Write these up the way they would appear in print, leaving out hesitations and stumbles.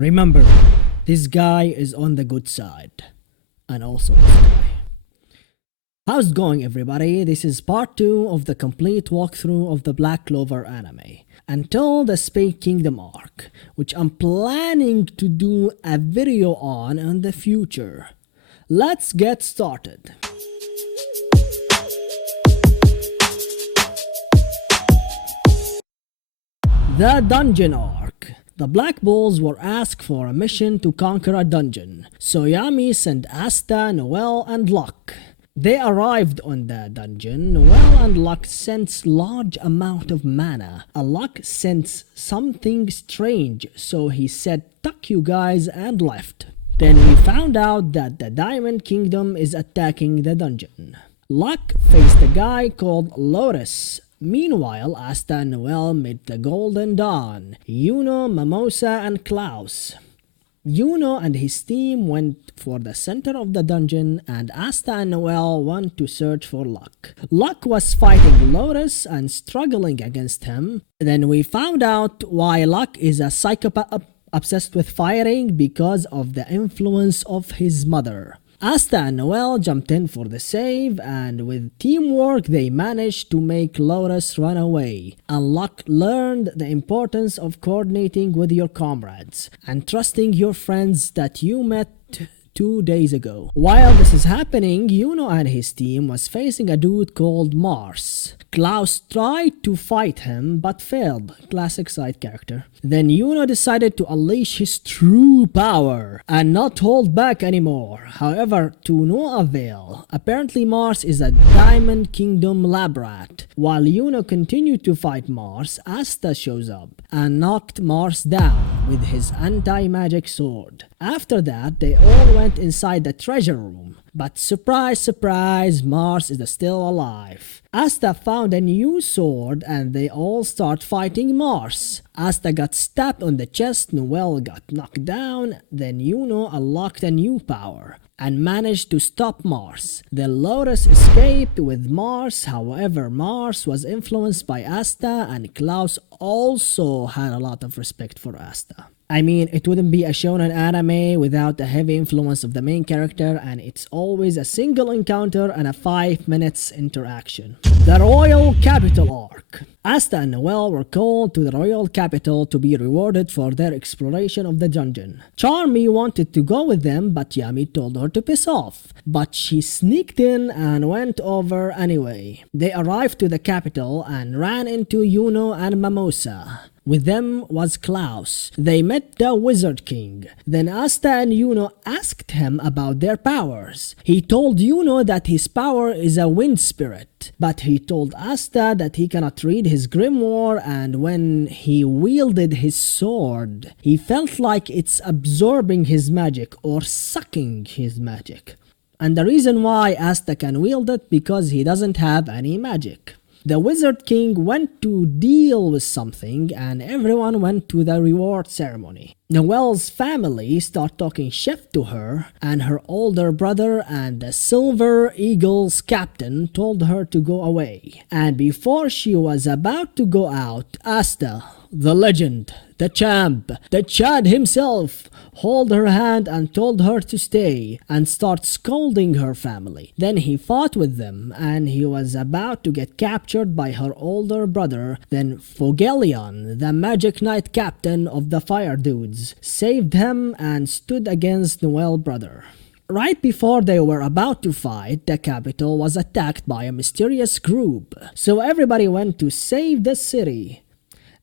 Remember, this guy is on the good side. And also this guy. How's it going, everybody? This is part 2 of the complete walkthrough of the Black Clover anime. Until the Spade Kingdom arc, which I'm planning to do a video on in the future. Let's get started. The Dungeon Arc. The Black Bulls were asked for a mission to conquer a dungeon, so Yami sent Asta, Noel, and Luck. They arrived on the dungeon. Noel and Luck sensed large amount of mana. Luck sensed something strange, so he said, "Tuck you guys," and left. Then we found out that the Diamond Kingdom is attacking the dungeon. Luck faced a guy called Lotus. Meanwhile, Asta and Noel met the Golden Dawn, Yuno, Mimosa, and Klaus. Yuno and his team went for the center of the dungeon, and Asta and Noel went to search for Luck. Luck was fighting Lotus and struggling against him. Then we found out why Luck is a psychopath obsessed with fighting, because of the influence of his mother. Asta and Noel jumped in for the save, and with teamwork they managed to make Lotus run away. And Luck learned the importance of coordinating with your comrades and trusting your friends that you met 2 days ago. While this is happening, Yuno and his team was facing a dude called Mars. Klaus tried to fight him but failed. Classic side character. Then Yuno decided to unleash his true power and not hold back anymore. However, to no avail. Apparently Mars is a Diamond Kingdom lab rat. While Yuno continued to fight Mars, Asta shows up and knocked Mars down with his anti-magic sword. After that, they all went inside the treasure room. But surprise, surprise, Mars is still alive. Asta found a new sword and they all start fighting Mars. Asta got stabbed on the chest, Noel got knocked down, then Yuno unlocked a new power and managed to stop Mars. Then Lotus escaped with Mars. However, Mars was influenced by Asta, and Klaus also had a lot of respect for Asta. I mean, it wouldn't be a shonen anime without the heavy influence of the main character, and it's always a single encounter and a 5 minutes interaction. The Royal Capital Arc. Asta and Noel were called to the Royal Capital to be rewarded for their exploration of the dungeon. Charmy wanted to go with them, but Yami told her to piss off. But she sneaked in and went over anyway. They arrived to the capital and ran into Yuno and Mimosa. With them was Klaus. They met the Wizard King. Then Asta and Yuno asked him about their powers. He told Yuno that his power is a wind spirit, but he told Asta that he cannot read his grimoire, and when he wielded his sword, he felt like it's absorbing his magic or sucking his magic. And the reason why Asta can wield it, because he doesn't have any magic. The Wizard King went to deal with something, and everyone went to the reward ceremony. Noel's family started talking shit to her, and her older brother and the Silver Eagle's captain told her to go away. And before she was about to go out, Asta, the legend, the champ, the Chad himself, held her hand and told her to stay and start scolding her family. Then he fought with them, and he was about to get captured by her older brother. Then Fogelion, the Magic Knight captain of the Fire Dudes, saved him and stood against Noel's brother. Right before they were about to fight, the capital was attacked by a mysterious group, so everybody went to save the city.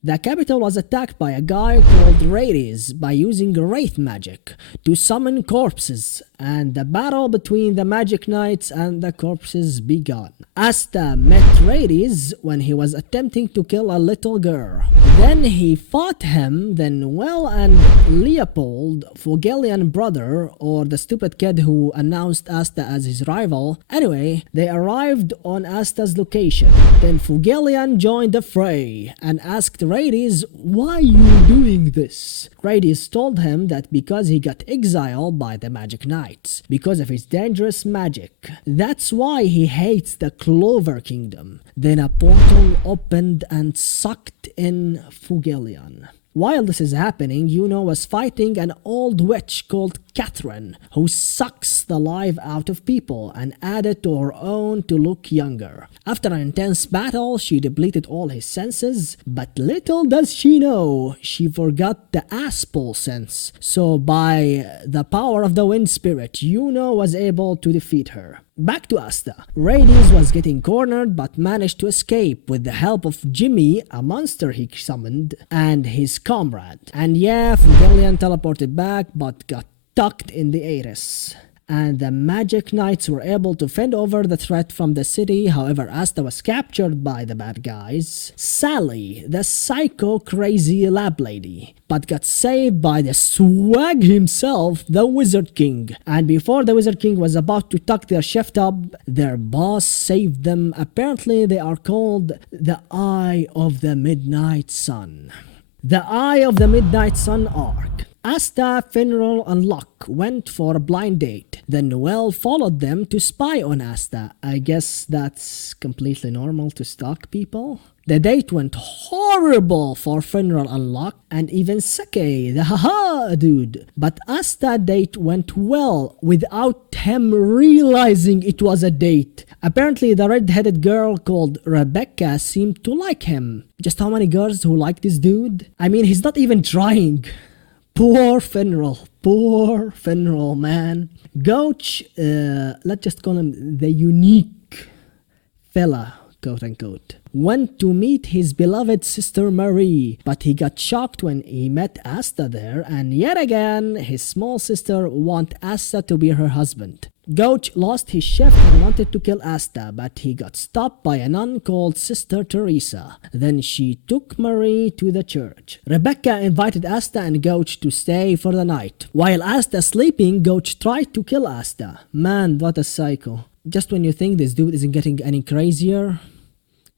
The capital was attacked by a guy called Rades by using wraith magic to summon corpses, and the battle between the Magic Knights and the corpses began. Asta met Rades when he was attempting to kill a little girl. Then he fought him. Then Noel and Leopold, Fogelian brother, or the stupid kid who announced Asta as his rival. Anyway, they arrived on Asta's location. Then Fogelian joined the fray and asked Rades, "Why are you doing this?" Rades told him that because he got exiled by the Magic Knights because of his dangerous magic. That's why he hates the Clover Kingdom. Then a portal opened and sucked in Fogelian. While this is happening, Yuno was fighting an old witch called Catherine, who sucks the life out of people and added to her own to look younger. After an intense battle, she depleted all his senses, but little does she know, she forgot the Aspel sense. So by the power of the wind spirit, Yuno was able to defeat her. Back to Asta. Radius was getting cornered but managed to escape with the help of Jimmy, a monster he summoned, and his comrade. And yeah, Fugelian teleported back but got tucked in the Ares. And the magic knights were able to fend over the threat from the city. However, Asta was captured by the bad guys. Sally, the psycho crazy lab lady, but got saved by the swag himself, the Wizard King. And before the Wizard King was about to tuck their shift up, their boss saved them. Apparently they are called the Eye of the Midnight Sun. The Eye of the Midnight Sun arc. Asta, Finral, and Locke went for a blind date. Then Noelle followed them to spy on Asta. I guess that's completely normal to stalk people. The date went horrible for Finral and Locke, and even Sake, the haha dude. But Asta date went well without him realizing it was a date. Apparently the red-headed girl called Rebecca seemed to like him. Just how many girls who like this dude? I mean, he's not even trying. Poor Finral, man. Gouch, let's just call him the unique fella, quote unquote, went to meet his beloved sister Marie, but he got shocked when he met Asta there, and yet again, his small sister want Asta to be her husband. Gouch lost his shift and wanted to kill Asta, but he got stopped by a nun called Sister Teresa. Then she took Marie to the church. Rebecca invited Asta and Gouch to stay for the night. While Asta sleeping, Gouch tried to kill Asta. Man, what a psycho. Just when you think this dude isn't getting any crazier,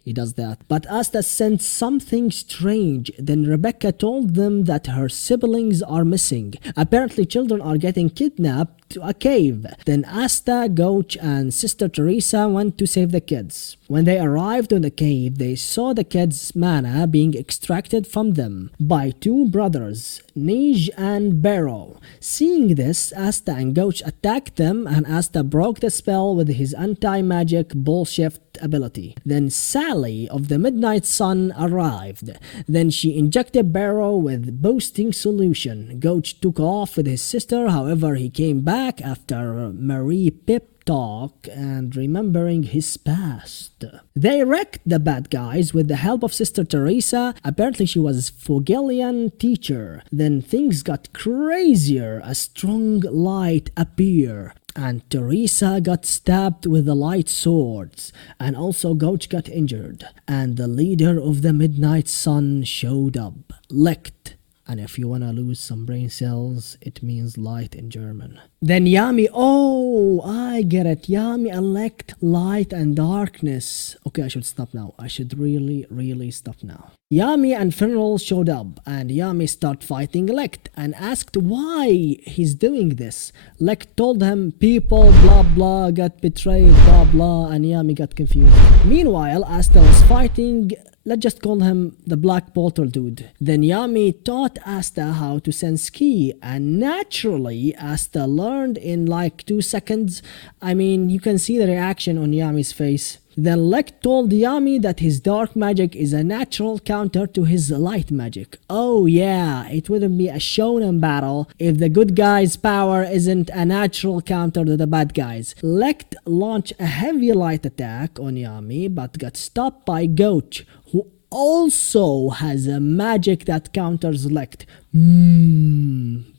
he does that. But Asta sensed something strange. Then Rebecca told them that her siblings are missing. Apparently children are getting kidnapped to a cave. Then Asta, Gouch, and Sister Teresa went to save the kids. When they arrived on the cave, they saw the kids' mana being extracted from them by two brothers, Nej and Barrow. Seeing this, Asta and Gouch attacked them, and Asta broke the spell with his anti-magic bullshift ability. Then Sally of the Midnight Sun arrived. Then she injected Barrow with boosting solution. Gouch took off with his sister, however he came back after Marie pep talk and remembering his past. They wrecked the bad guys with the help of Sister Teresa. Apparently she was Fogelian teacher. Then things got crazier. A strong light appeared, and Teresa got stabbed with the light swords, and also Gouch got injured, and the leader of the Midnight Sun showed up, Licht. And if you wanna lose some brain cells, it means light in German. Then Yami, oh, I get it. Yami elect light and darkness. Okay, I should stop now. I should really stop now. Yami and Finral showed up, and Yami started fighting Lect and asked why he's doing this. Lect told him people blah blah got betrayed blah blah, and Yami got confused. Meanwhile, Asta was fighting, let's just call him the Black Portal dude. Then Yami taught Asta how to sense ki, and naturally Asta learned in like 2 seconds. I mean, you can see the reaction on Yami's face. Then Lek told Yami that his dark magic is a natural counter to his light magic. Oh yeah, it wouldn't be a shonen battle if the good guy's power isn't a natural counter to the bad guys. Lek launched a heavy light attack on Yami but got stopped by Gouch, who also has a magic that counters Lect.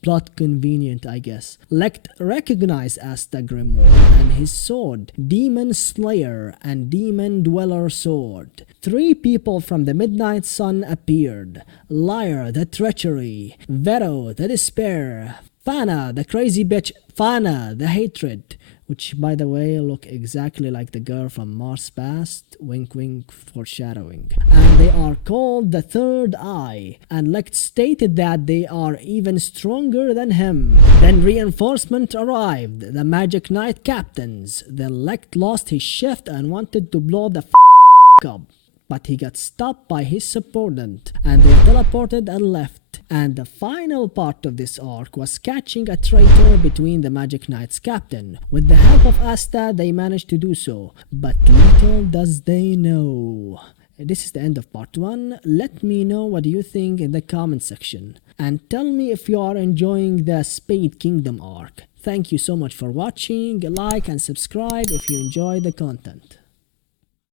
Plot convenient, I guess. Lect recognized Asta Grimoire and his sword, Demon Slayer and Demon Dweller Sword. 3 people from the Midnight Sun appeared. Liar, the treachery. Vero, the despair. Fana, the crazy bitch. Fana, the hatred. Which, by the way, look exactly like the girl from Mars Past. Wink wink, foreshadowing. And they are called the Third Eye. And Lect stated that they are even stronger than him. Then reinforcement arrived, the Magic Knight captains. Then Lect lost his shift and wanted to blow the up. but he got stopped by his subordinate and they teleported and left. And the final part of this arc was catching a traitor between the Magic Knight's captain. With the help of Asta, they managed to do so, but little does they know. This is the end of part 1. Let me know what you think in the comment section. And tell me if you are enjoying the Spade Kingdom arc. Thank you so much for watching. Like and subscribe if you enjoy the content.